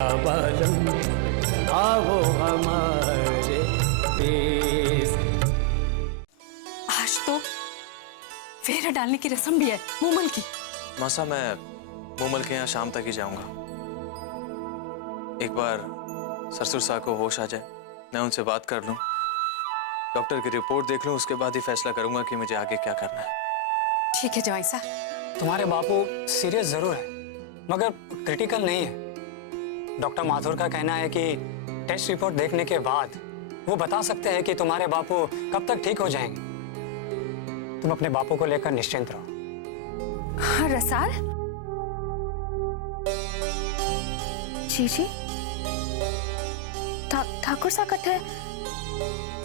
बालम आओ हमारे देश। आज तो फेरा डालने की रस्म भी है मूमल की। मासा, मैं मूमल के यहाँ शाम तक ही जाऊंगा। एक बार ससुर साहब को होश आ जाए, मैं उनसे बात कर लूं, डॉक्टर की रिपोर्ट देख लूं, उसके बाद ही फैसला करूंगा कि मुझे आगे क्या करना है। ठीक है जवाई साहब। तुम्हारे बापू सीरियस जरूर है मगर क्रिटिकल नहीं है। डॉक्टर माथुर का कहना है कि टेस्ट रिपोर्ट देखने के बाद वो बता सकते हैं कि तुम्हारे बापू कब तक ठीक हो जाएंगे। तुम अपने बापू को लेकर निश्चिंत रहो। हाँ रसाल जी ठाकुर सा कट है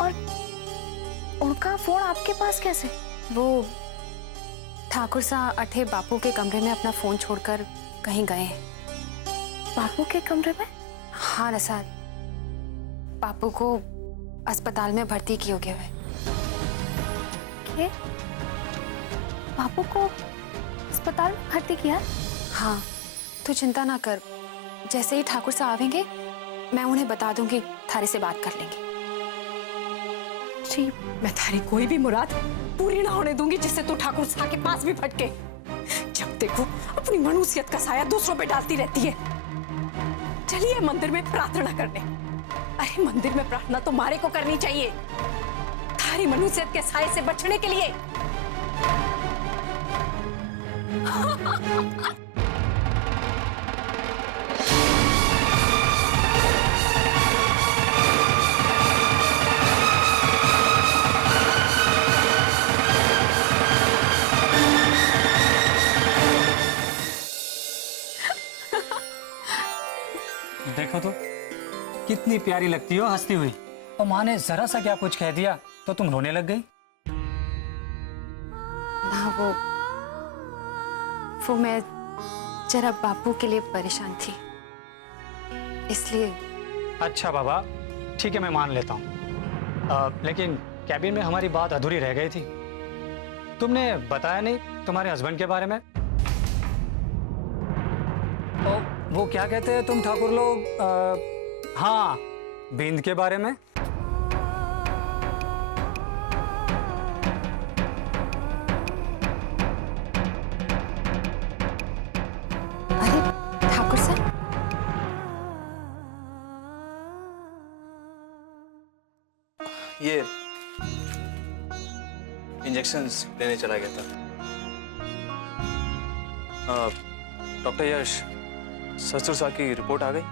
और उनका फोन आपके पास कैसे? वो ठाकुर सा अठे बापू के कमरे में अपना फोन छोड़कर कहीं गए हैं। बापू के कमरे में? हाँ रसाल, बापू को अस्पताल में भर्ती किए गए हुए। क्या? बापू को अस्पताल में भर्ती किया? हाँ, तू चिंता ना कर, जैसे ही ठाकुर साहब आवेंगे मैं उन्हें बता दूंगी, थारे से बात कर लेंगे। जी। मैं थारी कोई भी मुराद पूरी ना होने दूंगी जिससे तू ठाकुर साहब के पास भी भटके। जब देखो अपनी मनुष्यत का साया दूसरों पे डालती रहती है। चलिए मंदिर में प्रार्थना करने। अरे मंदिर में प्रार्थना तो मारे को करनी चाहिए, थारी मनुष्यत के साये से बचने के लिए। देखो तो कितनी प्यारी लगती हो हंसती हुई, और माँ ने जरा सा क्या कुछ कह दिया तो तुम रोने लग गई। ना वो मैं जरा बापू के लिए परेशान थी, इसलिए। अच्छा बाबा, ठीक है, मैं मान लेता हूँ। लेकिन कैबिन में हमारी बात अधूरी रह गई थी। तुमने बताया नहीं तुम्हारे हस्बैंड के बारे में। वो क्या कहते हैं तुम ठाकुर लोग? हाँ, बिंद के बारे में। अरे ठाकुर साहब, ये इंजेक्शंस लेने चला गया था। डॉक्टर यश, ससुर साहब की रिपोर्ट आ गई?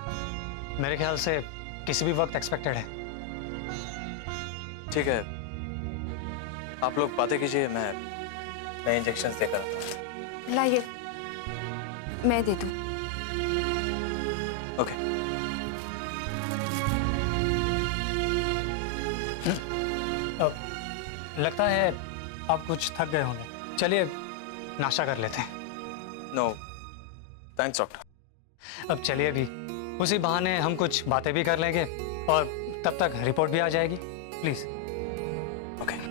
मेरे ख्याल से किसी भी वक्त एक्सपेक्टेड है। ठीक है, आप लोग बातें कीजिए, मैं इंजेक्शंस देकर आता हूँ। लाइए, मैं दे दूं। ओके। लगता है आप कुछ थक गए होंगे, चलिए नाश्ता कर लेते हैं। No thanks doctor. अब चलिए भी, उसी बहाने हम कुछ बातें भी कर लेंगे और तब तक रिपोर्ट भी आ जाएगी। प्लीज। ओके।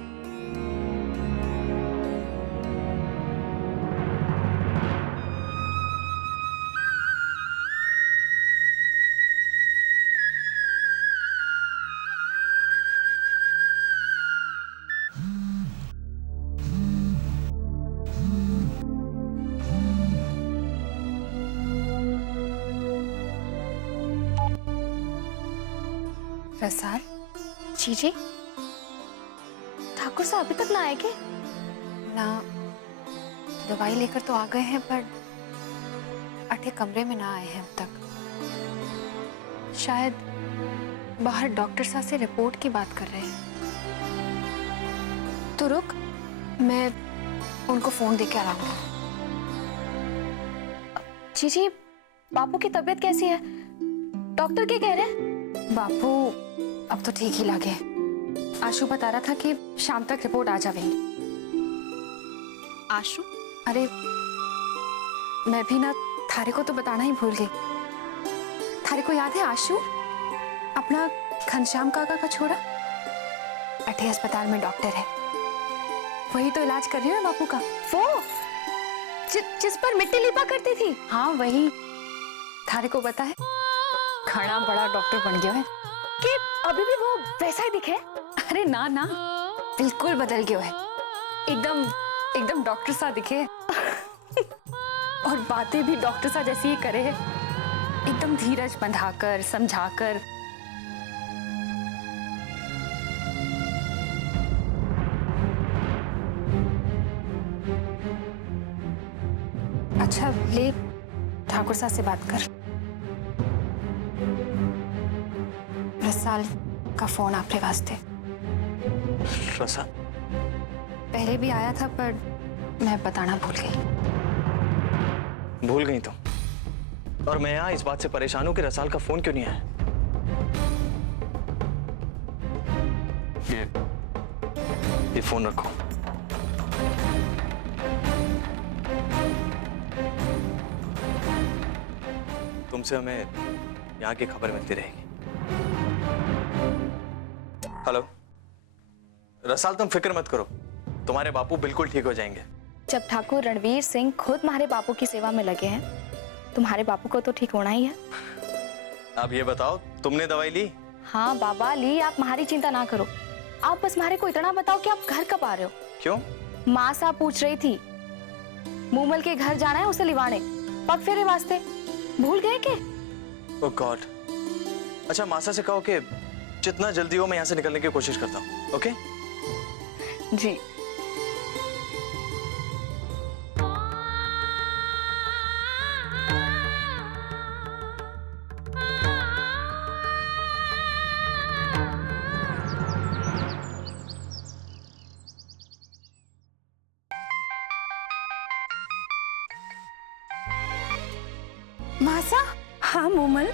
रसाल, जी ठाकुर साहब अभी तक ना आए क्या? ना दवाई लेकर तो आ गए हैं, पर अठे कमरे में ना आए हैं अब तक। शायद बाहर डॉक्टर साहब से रिपोर्ट की बात कर रहे हैं। तो रुक, मैं उनको फोन देकर आ रहा हूँ। जी बापू की तबीयत कैसी है? डॉक्टर क्या कह रहे हैं? बापू अब तो ठीक ही लगे। आशु बता रहा था कि शाम तक रिपोर्ट आ जाएगी। आशु? अरे मैं भी ना थारे को तो बताना ही भूल गई। थारे को याद है आशु, अपना घनश्याम काका का छोरा? अठे अस्पताल में डॉक्टर है, वही तो इलाज कर रही है बापू का। वो जिस पर मिट्टी लिपा करती थी? हाँ वही। थारे को पता है? घना बड़ा डॉक्टर बन गया है कि अभी भी वो वैसा ही दिखे? अरे ना ना, बिल्कुल बदल गया है। एकदम एकदम डॉक्टर सा दिखे और बातें भी डॉक्टर सा जैसी ही करे है, एकदम धीरज बंधाकर समझाकर। अच्छा ले, ठाकुर साहब से बात कर। रसाल का फोन आपके वास्ते। रसाल? पहले भी आया था पर मैं बताना भूल गई। भूल गई तुम? और मैं यहाँ इस बात से परेशान हूँ कि रसाल का फोन क्यों नहीं आया। ये फोन रखो। तुमसे हमें यहाँ की खबर मिलती रहेगी। हेलो रसाल, तुम फिक्र मत करो, तुम्हारे बापू बिल्कुल ठीक हो जाएंगे। जब ठाकुर रणवीर सिंह खुद तुम्हारे बापू की सेवा में लगे हैं, तुम्हारे बापू को तो ठीक होना ही है। अब ये बताओ, तुमने दवाई ली? हाँ बाबा ली, आप हमारी चिंता ना करो। आप बस हमारे को इतना बताओ कि आप घर कब आ रहे हो? क्यों? माँ साहब पूछ रही थी, मूमल के घर जाना है उसे लिवाने, पग फेरे वास्ते। भूल गए के? ओह गॉड। अच्छा मासा से कहो कि जितना जल्दी हो मैं यहाँ से निकलने की कोशिश करता हूँ। ओके? जी। मासा? हाँ मूमल,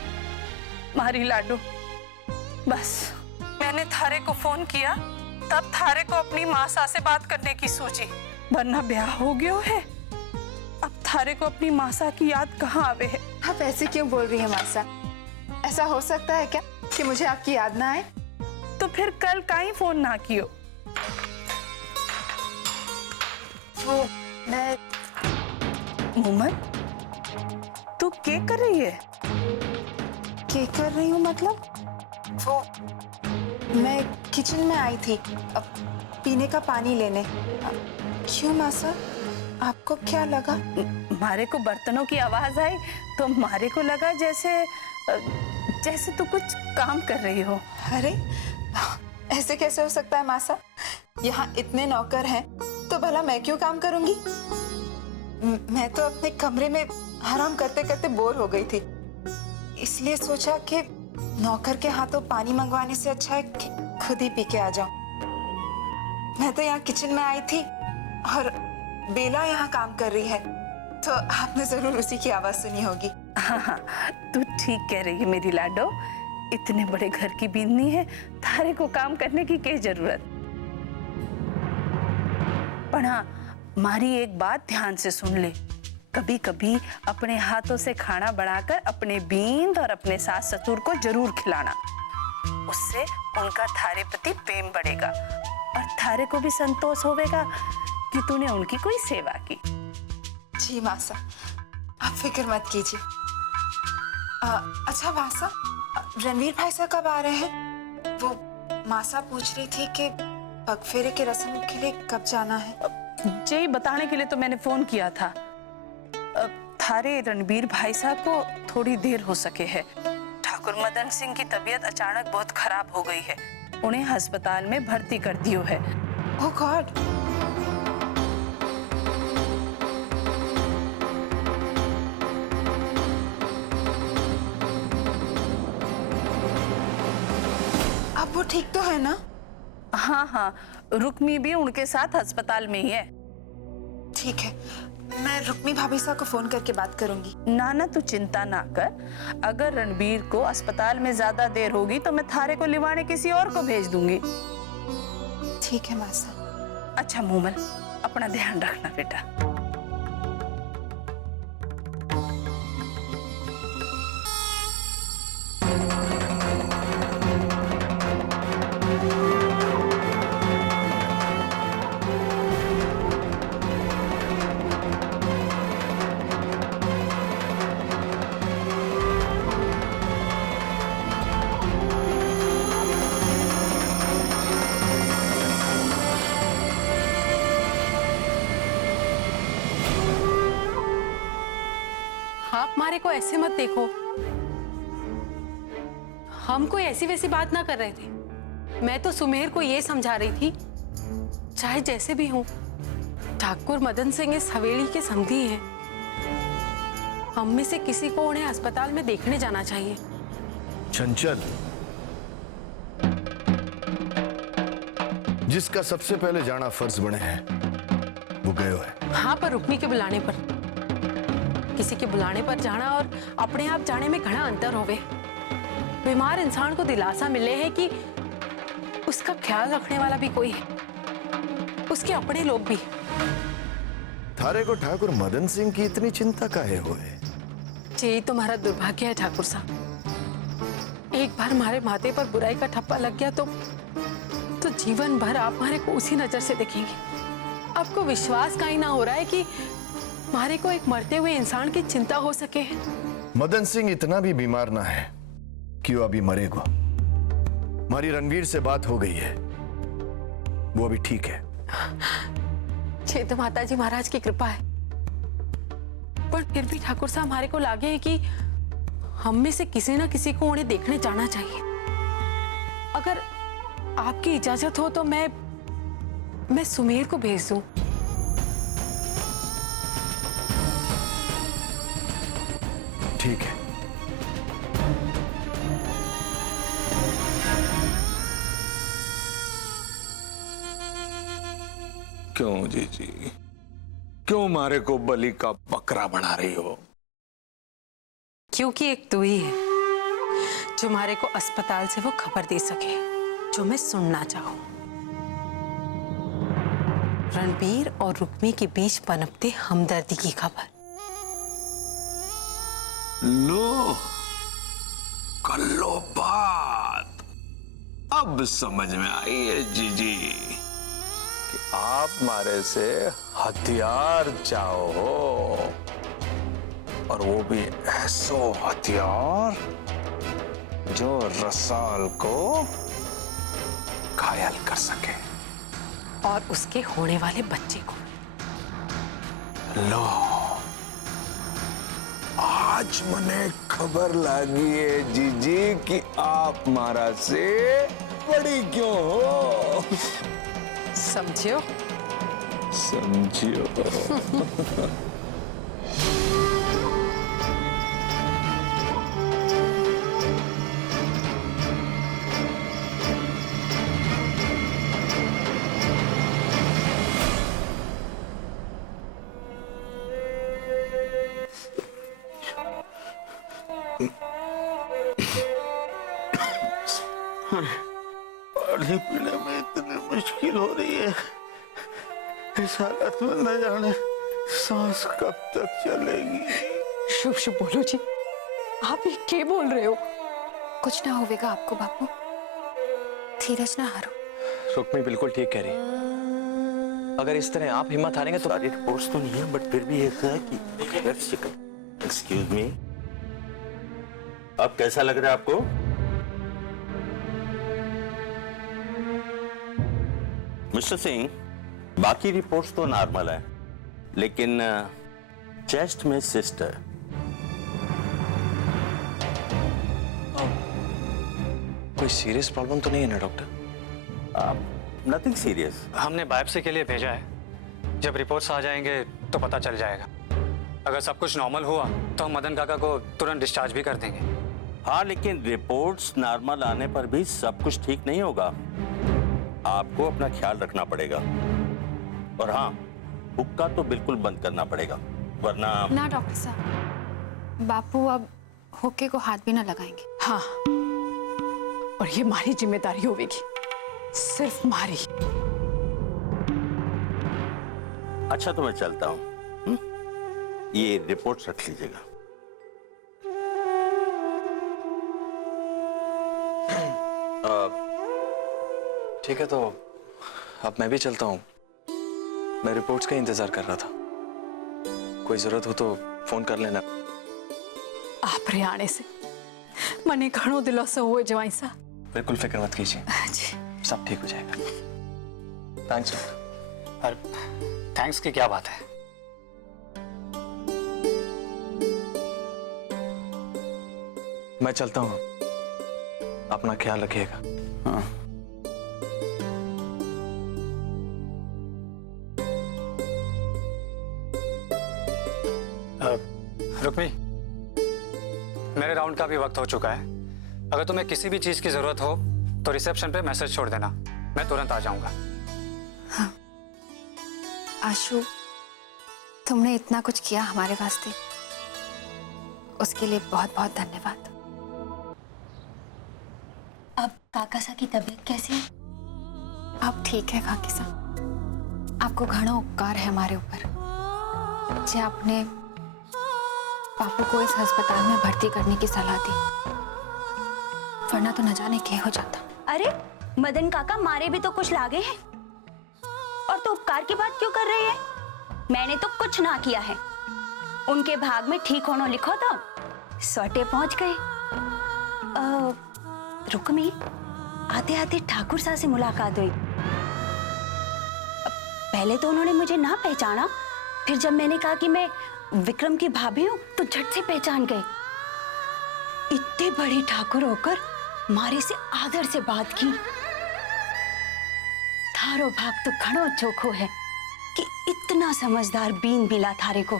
मारी लाडो। बस मैंने थारे को फोन किया तब थारे को अपनी मासा से बात करने की सोची, वरना ब्याह हो गया है। अब थारे को अपनी मासा की याद कहाँ आवे है? आप ऐसे क्यों बोल रही हैं मासा? ऐसा हो सकता है क्या कि मुझे आपकी याद ना आए? तो फिर कल काहे फोन ना कियो? वो मैं मूमल, तू क्या कर रही है? क्या कर रही हूँ मतलब? वो मैं किचन में आई थी अब पीने का पानी लेने। क्यों मासा, आपको क्या लगा? मारे को बर्तनों की आवाज आई तो मारे को लगा जैसे जैसे तू कुछ काम कर रही हो। अरे ऐसे कैसे हो सकता है मासा? यहाँ इतने नौकर हैं तो भला मैं क्यों काम करूंगी? मैं तो अपने कमरे में आराम करते करते बोर हो गई थी, इसलिए सोचा कि नौकर के हाथों पानी मंगवाने से अच्छा है कि खुद ही पी के आ जाऊं। मैं तो यहाँ किचन में आई थी और बेला यहाँ काम कर रही है, तो आपने जरूर उसी की आवाज सुनी होगी। हाँ हाँ, तू ठीक कह रही है मेरी लाडो। इतने बड़े घर की बींदनी है, थारे को काम करने की क्या जरूरत। पर हाँ, मारी एक बात ध्यान से सुन ले। कभी कभी अपने हाथों से खाना बनाकर अपने बींद और अपने सास ससुर को जरूर खिलाना, उससे उनका थारे प्रति प्रेम बढ़ेगा और थारे को भी संतोष होगा कि तूने उनकी कोई सेवा की। जी मासा, आप फिक्र मत कीजिए। अच्छा मासा, रणवीर भाई साहब कब आ रहे हैं? वो मासा पूछ रही थी कि पगफेरे के रस्म के लिए कब जाना है। यही बताने के लिए तो मैंने फोन किया था। थारे रणबीर भाई साहब को थोड़ी देर हो सके है। ठाकुर मदन सिंह की तबीयत अचानक बहुत खराब हो गई है, उन्हें अस्पताल में भर्ती कर दियो है। ओह गॉड। अब वो ठीक तो है ना? हाँ हाँ, रुक्मी भी उनके साथ अस्पताल में ही है। ठीक है, मैं रुक्मी भाभी साहब को फोन करके बात करूंगी। ना ना, तू चिंता ना कर। अगर रणबीर को अस्पताल में ज्यादा देर होगी तो मैं थारे को लिवाने किसी और को भेज दूंगी। ठीक है मासा। अच्छा मूमल, अपना ध्यान रखना बेटा। मारे को ऐसे मत देखो। हम कोई ऐसी वैसी बात ना कर रहे थे। मैं तो सुमेर को ये समझा रही थी, चाहे जैसे भी हो, ठाकुर मदन सिंह इस हवेली के समधी हैं। हम में से किसी को उन्हें अस्पताल में देखने जाना चाहिए। चंचल, जिसका सबसे पहले जाना फर्ज बने है वो गयो है। हाँ, पर रुक्मी के बुलाने पर। किसी के बुलाने पर जाना और अपने आप जाने में घना अंतर होवे। बीमार इंसान को दिलासा मिले है कि उसका ख्याल रखने वाला भी कोई है, उसके अपने लोग भी। थारे को ठाकुर मदन सिंह की इतनी चिंता काहे होए? यही तुम्हारा दुर्भाग्य है ठाकुर साहब। एक बार हमारे माथे पर बुराई का ठप्पा लग गया तो जीवन भर आप हमारे को उसी नजर से देखेंगे। आपको विश्वास का ही ना हो रहा है कि हमारे को एक मरते हुए इंसान की चिंता हो सके। मदन सिंह इतना भी बीमार ना है कि वो अभी मरेगा। हमारी रणवीर से बात हो गई है, वो अभी ठीक है। ये तो माता जी महाराज की कृपा है, पर फिर भी ठाकुर साहब हमारे को लागे है कि हम में से किसी ना किसी को उन्हें देखने जाना चाहिए। अगर आपकी इजाजत हो तो मैं सुमेर को भेज दूं। ठीक है। क्यों जीजी, क्यों मारे को बलि का बकरा बना रही हो? क्योंकि एक तू ही है जो हमारे को अस्पताल से वो खबर दे सके जो मैं सुनना चाहूं। रणबीर और रुक्मी के बीच पनपते हमदर्दी की खबर। लो, कर लो बात। अब समझ में आई है जीजी कि आप मारे से हथियार चाहो हो, और वो भी ऐसो हथियार जो रसाल को घायल कर सके, और उसके होने वाले बच्चे को। लो, आज मने खबर लगी है जीजी कि आप मारा से बड़ी क्यों हो। समझियो? समझियो। पानी पीने में इतनी मुश्किल हो रही है, इस हालत में न जाने सांस कब तक चलेगी। शुभ शुभ बोलो जी, आप ये क्या बोल रहे हो? कुछ ना होगा आपको बापू, धीरज ना हारो। रुक्मी बिल्कुल ठीक कह रही है। अगर इस तरह आप हिम्मत हारेंगे तो सारी रिपोर्ट्स तो नहीं है, बट फिर भी ऐसा है कि एक्सक्यूज मी, अब कैसा लग रहा है आपको? मिस्टर सिंह, बाकी रिपोर्ट्स तो नॉर्मल है, लेकिन चेस्ट में सिस्ट है। कोई सीरियस प्रॉब्लम तो नहीं है ना डॉक्टर? Nothing serious. हमने बायोप्सी के लिए भेजा है, जब रिपोर्ट्स आ जाएंगे तो पता चल जाएगा। अगर सब कुछ नॉर्मल हुआ तो हम मदन काका को तुरंत डिस्चार्ज भी कर देंगे। हाँ, लेकिन रिपोर्ट्स नॉर्मल आने पर भी सब कुछ ठीक नहीं होगा। आपको अपना ख्याल रखना पड़ेगा, और हाँ, हुक्का तो बिल्कुल बंद करना पड़ेगा, वरना। ना डॉक्टर साहब, बापू अब हुक्के को हाथ भी ना लगाएंगे। हाँ, और ये हमारी जिम्मेदारी होगी, सिर्फ हमारी। अच्छा, तो मैं चलता हूँ। ये रिपोर्ट्स रख लीजिएगा। ठीक है, तो अब मैं भी चलता हूँ। मैं रिपोर्ट्स का इंतजार कर रहा था। कोई जरूरत हो तो फोन कर लेना। आप रे आने से मने घणो दिलासा हुए जवाई सा। बिल्कुल फिक्र मत कीजिए, सब ठीक हो जाएगा। थैंक्स। अरे थैंक्स की क्या बात है? मैं चलता हूँ, अपना ख्याल रखिएगा। हाँ। रुक्मी, मेरे राउंड का भी वक्त हो चुका है। अगर तुम्हें किसी भी चीज की जरूरत हो तो रिसेप्शन पे मैसेज छोड़ देना, मैं तुरंत आ जाऊंगा। हाँ। आशु, तुमने इतना कुछ किया हमारे वास्ते, उसके लिए बहुत बहुत धन्यवाद। अब काका सा की तबीयत कैसी है? अब ठीक है काकी साहब, आपको घणो उपकार है हमारे ऊपर जे आपने पापू को इस अस्पताल में भर्ती करने की सलाह दी, वरना तो न जाने क्या हो जाता। अरे मदन काका मारे भी तो कुछ लागे हैं, और तो उपकार की बात क्यों कर रही है? मैंने तो कुछ ना किया है, उनके भाग में ठीक होना लिखो था, सौटे पहुंच गए। रुक्मी, आते आते ठाकुर साहब से मुलाकात हुई। पहले तो उन्होंने मुझे ना पहचाना, फिर जब मैंने कहा कि मैं विक्रम की भाभी हूं तो झट से पहचान गए। इतने बड़े ठाकुर होकर मारे से आदर से बात की। थारो भाग तो घणो चोखो है कि इतना समझदार बीन मिला थारे को,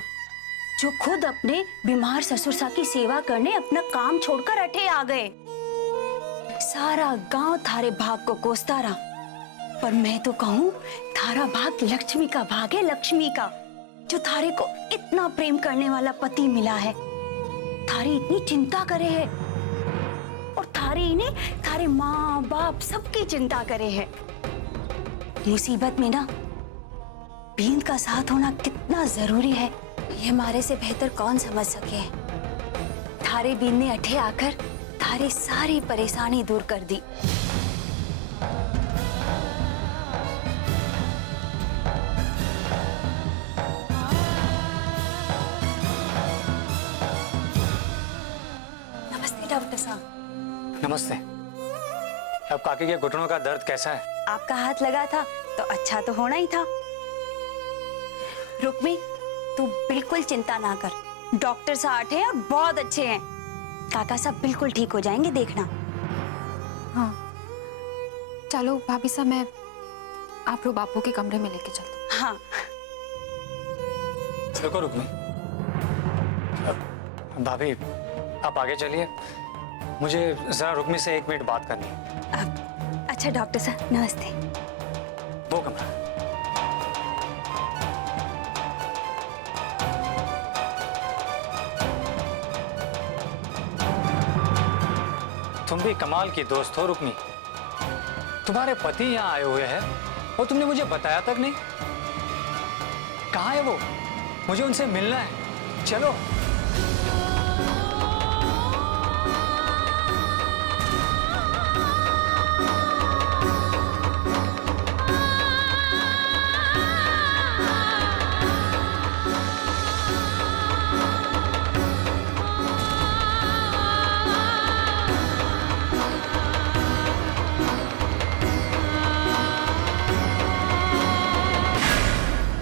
जो खुद अपने बीमार ससुर सा की सेवा करने अपना काम छोड़कर अठे आ गए। सारा गांव थारे भाग को कोसता रहा, पर मैं तो कहूं थारा भाग लक्ष्मी का भाग है, लक्ष्मी का, जो थारे को इतना प्रेम करने वाला पति मिला है, थारी इतनी चिंता करे है, और थारी ने थारे माँ बाप सबकी चिंता करे है। मुसीबत में ना बीन का साथ होना कितना जरूरी है, ये हमारे से बेहतर कौन समझ सके। थारे बीन ने अठे आकर थारी सारी परेशानी दूर कर दी। नमस्ते डॉक्टर साहब। नमस्ते। अब काकी के घुटनों का दर्द कैसा है? आपका हाथ लगा था तो अच्छा तो होना ही था। रुक्मी, तू बिल्कुल चिंता ना कर, डॉक्टर साहब हैं और बहुत अच्छे हैं। काका साहब बिल्कुल ठीक हो जाएंगे, देखना। हाँ चलो भाभी साहब, मैं आप लोग बापू के कमरे में लेके चलती हूँ। हाँ रुको रुक्मी, भाभी आप आगे चलिए, मुझे जरा रुक्मी से 1 मिनट बात करनी है। अच्छा डॉक्टर साहब, नमस्ते। वो कमरा। तुम भी कमाल की दोस्त हो रुक्मी, तुम्हारे पति यहाँ आए हुए हैं और तुमने मुझे बताया तक नहीं। कहाँ है वो? मुझे उनसे मिलना है, चलो।